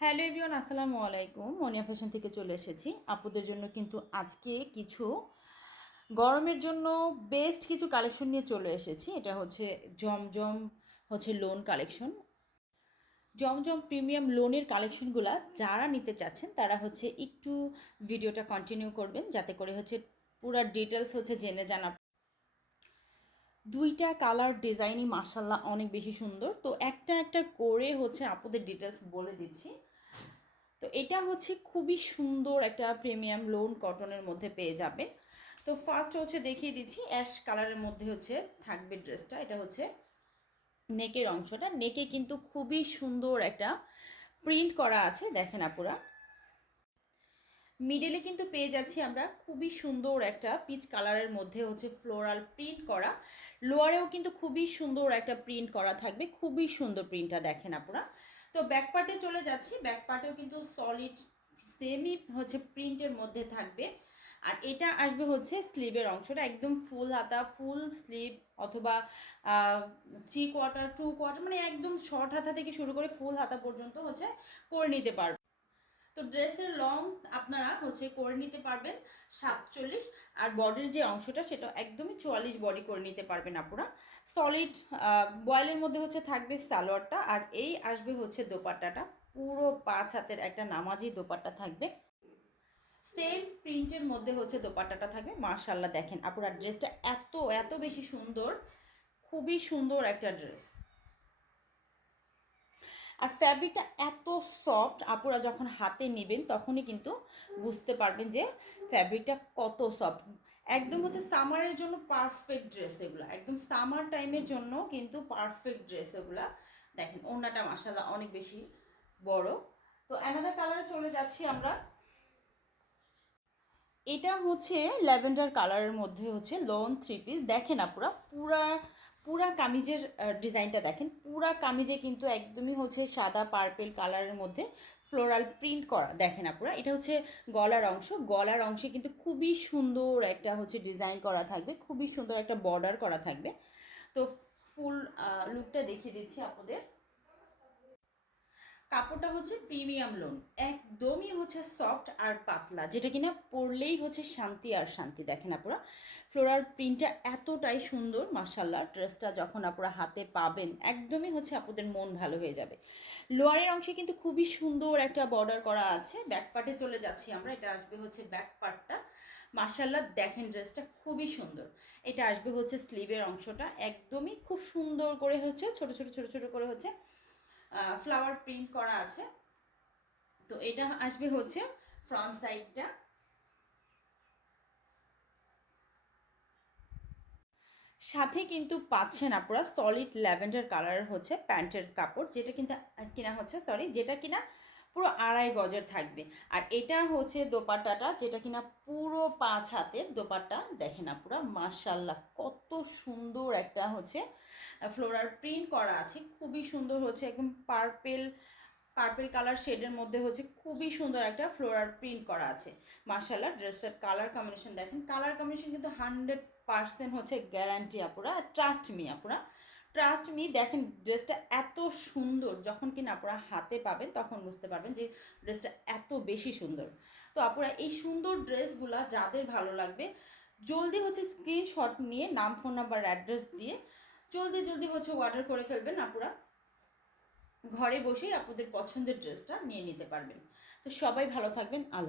Hello everyone, আসসালামু আলাইকুম। মনিয়া fashion থেকে চলে এসেছি আপুদের জন্য কিন্তু আজকে কিছু গরমের জন্য বেস্ট কিছু কালেকশন নিয়ে চলে এসেছি। এটা হচ্ছে জমজম লোন কালেকশন। জমজম প্রিমিয়াম লোনের কালেকশনগুলো যারা নিতে চাচ্ছেন তারা একটু ভিডিওটা কন্টিনিউ করবেন, যাতে করে পুরা ডিটেলস জেনে জানা। দুইটা কালার ডিজাইনই মার্শাল্লাহ অনেক বেশি সুন্দর। তো একটা একটা করে আপুদের ডিটেলস বলে দিচ্ছি। তো এটা খুবই সুন্দর একটা প্রিমিয়াম লোন কটনের মধ্যে পেয়ে যাবে। তো ফার্স্ট দেখিয়ে দিচ্ছি, অ্যাশ কালারের মধ্যে থাকবে ড্রেসটা। এটা নেকের অংশটা, নেকে কিন্তু খুবই সুন্দর একটা প্রিন্ট করা আছে, দেখেন আপুরা। মিডলে কিন্তু পেয়ে যাচ্ছি আমরা খুবই সুন্দর একটা পিচ কালারের মধ্যে ফ্লোরাল প্রিন্ট করা। লোয়ারেও কিন্তু খুবই সুন্দর একটা প্রিন্ট করা থাকবে, খুবই সুন্দর প্রিন্টটা দেখেন আপুরা। তো ব্যাক পার্টে চলে যাচ্ছি, ব্যাক পার্টেও কিন্তু সলিড সেমি প্রিন্টের মধ্যে থাকবে। আর এটা আসবে স্লিভের অংশটা, একদম ফুল হাতা, ফুল স্লিভ, অথবা 3/4 2/4, মানে একদম শর্ট হাতা থেকে শুরু করে ফুল হাতা পর্যন্ত করে নিতে পারবে। তো ড্রেসের লং আপনারা করে নিতে পারবেন 47, আর বডির যে অংশটা সেটা একদমই 44 বডি করে নিতে পারবেন আপুরা। সলিড বয়েলের মধ্যে থাকবে সালোয়ারটা, আর এই আসবে দোপাট্টাটা। পুরো 5 হাতের একটা নামাজি দোপাট্টা থাকবে, সেম প্রিন্টের মধ্যে দোপাট্টাটা থাকবে। মাশাআল্লাহ দেখেন আপুরা, ড্রেসটা এত এত বেশি সুন্দর, খুবই সুন্দর একটা ড্রেস। আর ফ্যাব্রিকটা এত সফট, আপুরা যখন হাতে নেবেন তখনই কিন্তু বুঝতে পারবেন যে ফ্যাব্রিকটা কত সফট। একদম সামারের জন্য পারফেক্ট ড্রেস এগুলো, একদম সামার টাইমের জন্য কিন্তু পারফেক্ট ড্রেস এগুলা। দেখেন ওড়নাটা মাশাআল্লাহ অনেক বেশি বড়। তো অ্যানাদার কালারে চলে যাচ্ছি আমরা। এটা ল্যাভেন্ডার কালারের মধ্যে লোন 3 পিস। দেখেন আপুরা, পুরা পুরা কামিজের ডিজাইনটা দেখেন। পুরা কামিজে কিন্তু একদমই সাদা পার্পেল কালারের মধ্যে ফ্লোরাল প্রিন্ট করা। দেখেন আপুরা, এটা গলার অংশ, গলার অংশে কিন্তু খুবই সুন্দর একটা ডিজাইন করা থাকবে, খুবই সুন্দর একটা বর্ডার করা থাকবে। তো ফুল লুকটা দেখিয়ে দিচ্ছি আপনাদের। কাপড়টা প্রিমিয়াম লোন, একদমই সফট আর পাতলা, যেটা কিনা পরলেই শান্তি আর শান্তি। দেখেন আপুরা, ফ্লোরাল প্রিন্টটা এতটাই সুন্দর মাশাআল্লাহ। ড্রেসটা যখন আপুরা হাতে পাবেন একদমই আপুদের মন ভালো হয়ে যাবে। লোয়ারের অংশে কিন্তু খুবই সুন্দর একটা বর্ডার করা আছে। ব্যাক পার্টে চলে যাচ্ছি আমরা। এটা আসবে ব্যাক পার্টটা। মাশাআল্লাহ দেখেন, ড্রেসটা খুবই সুন্দর। এটা আসবে স্লিভের অংশটা, একদমই খুব সুন্দর করে ছোট ছোট ছোট ছোট করে ফ্লাওয়ার প্রিন্ট করা আছে। তো এটা আসবে ফ্রন্ট সাইডটা। সাথে কিন্তু পাচ্ছেন আপনারা সলিড ল্যাভেন্ডার কালারের প্যান্টের কাপড়, যেটা কিন্তু যেটা কিনা পুরো 2.5 গজের থাকবে। আর এটা দোপাট্টাটা, যেটা কিনা পুরো 5 হাতের দোপাট্টা। দেখেন আপুরা মাশাআল্লাহ কত সুন্দর একটা ফ্লোরাল প্রিন্ট করা আছে, খুবই সুন্দর একদম পার্পেল পার্পেল কালার শেডের মধ্যে খুবই সুন্দর একটা ফ্লোরাল প্রিন্ট করা আছে। মাশাআল্লাহ ড্রেসের কালার কম্বিনেশন দেখেন, কালার কম্বিনেশন কিন্তু 100% গ্যারান্টি আপুরা। ট্রাস্ট মি আপুরা, ট্রাস্ট মি। দেখেন ড্রেসটা এত সুন্দর, যখন কিনা আপুরা হাতে পাবেন তখন বুঝতে পারবেন যে ড্রেসটা এত বেশি সুন্দর। তো আপুরা এই সুন্দর ড্রেসগুলা যাদের ভালো লাগবে, জলদি স্ক্রিনশট নিয়ে নাম, ফোন নাম্বার, অ্যাড্রেস দিয়ে জলদি জলদি অর্ডার করে ফেলবেন আপুরা। ঘরে বসেই আপনাদের পছন্দের ড্রেসটা নিয়ে নিতে পারবেন। তো সবাই ভালো থাকবেন। আল্লাহ।